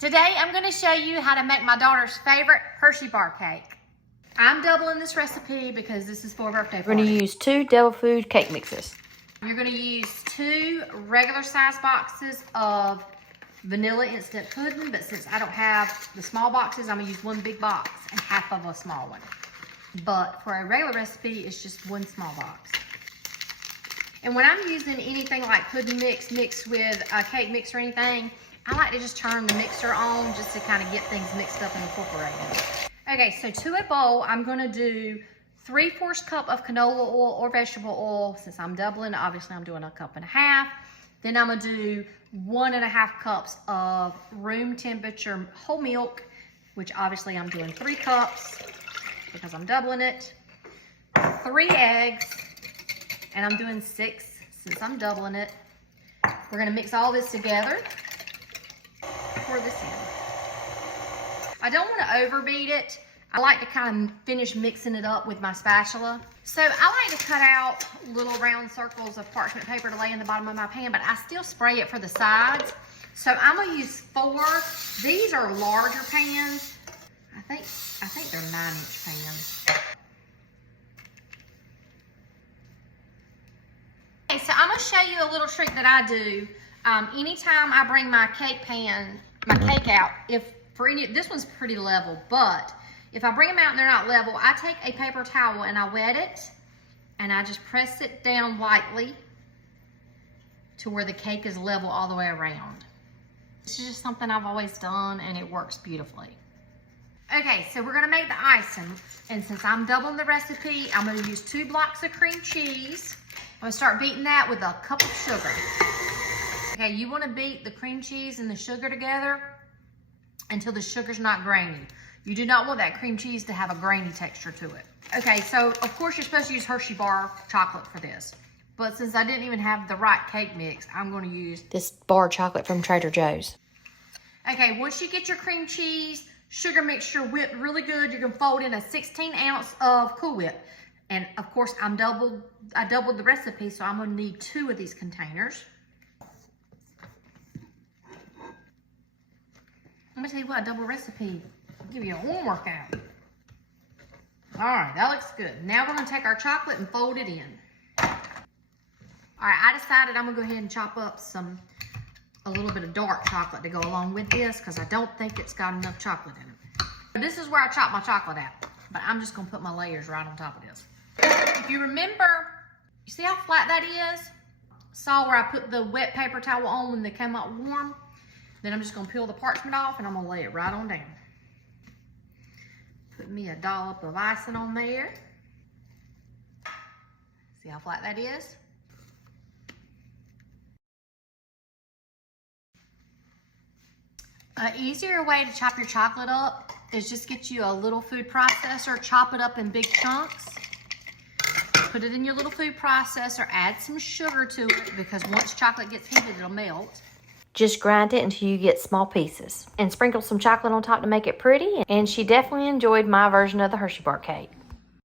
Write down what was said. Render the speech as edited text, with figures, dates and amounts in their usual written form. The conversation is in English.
Today I'm going to show you how to make my daughter's favorite Hershey Bar Cake. I'm doubling this recipe because this is for a birthday party. We're going to use 2 devil food cake mixes. You're going to use 2 regular size boxes of vanilla instant pudding, but since I don't have the small boxes, I'm going to use 1 big box and half of a small one. But for a regular recipe, it's just 1 small box. And when I'm using anything like pudding mix mixed with a cake mix or anything, I like to just turn the mixer on just to kind of get things mixed up and incorporated. Okay, so to a bowl, I'm going to do 3/4 cup of canola oil or vegetable oil. Since I'm doubling, obviously I'm doing 1.5 cups. Then I'm going to do 1.5 cups of room temperature whole milk, which obviously I'm doing 3 cups because I'm doubling it. 3 eggs, and I'm doing 6 since I'm doubling it. We're going to mix all this together. Pour this in. I don't want to overbeat it. I like to kind of finish mixing it up with my spatula. So I like to cut out little round circles of parchment paper to lay in the bottom of my pan, but I still spray it for the sides. So I'm going to use 4. These are larger pans. I think they're 9-inch pans. Okay, so I'm going to show you a little trick that I do. Anytime I bring my cake pan, my cake out, this one's pretty level, but if I bring them out and they're not level, I take a paper towel and I wet it and I just press it down lightly to where the cake is level all the way around. This is just something I've always done and it works beautifully. Okay, so we're gonna make the icing, and since I'm doubling the recipe, I'm gonna use 2 blocks of cream cheese. I'm gonna start beating that with 1 cup of sugar. Okay, you wanna beat the cream cheese and the sugar together until the sugar's not grainy. You do not want that cream cheese to have a grainy texture to it. Okay, so of course you're supposed to use Hershey Bar chocolate for this. But since I didn't even have the right cake mix, I'm gonna use this bar chocolate from Trader Joe's. Okay, once you get your cream cheese, sugar mixture whipped really good, you can fold in a 16 ounce of Cool Whip. And of course I doubled the recipe, so I'm gonna need 2 of these containers. I'm gonna tell you what, a double recipe, I'll give you a homework out. All right, that looks good. Now we're gonna take our chocolate and fold it in. All right, I decided I'm gonna go ahead and chop up a little bit of dark chocolate to go along with this because I don't think it's got enough chocolate in it. This is where I chop my chocolate at, but I'm just gonna put my layers right on top of this. If you remember, you see how flat that is? Saw where I put the wet paper towel on when they came out warm? Then I'm just gonna peel the parchment off and I'm gonna lay it right on down. Put me a dollop of icing on there. See how flat that is? An easier way to chop your chocolate up is just get you a little food processor, chop it up in big chunks. Put it in your little food processor, add some sugar to it because once chocolate gets heated, it'll melt. Just grind it until you get small pieces and sprinkle some chocolate on top to make it pretty. And she definitely enjoyed my version of the Hershey Bar Cake.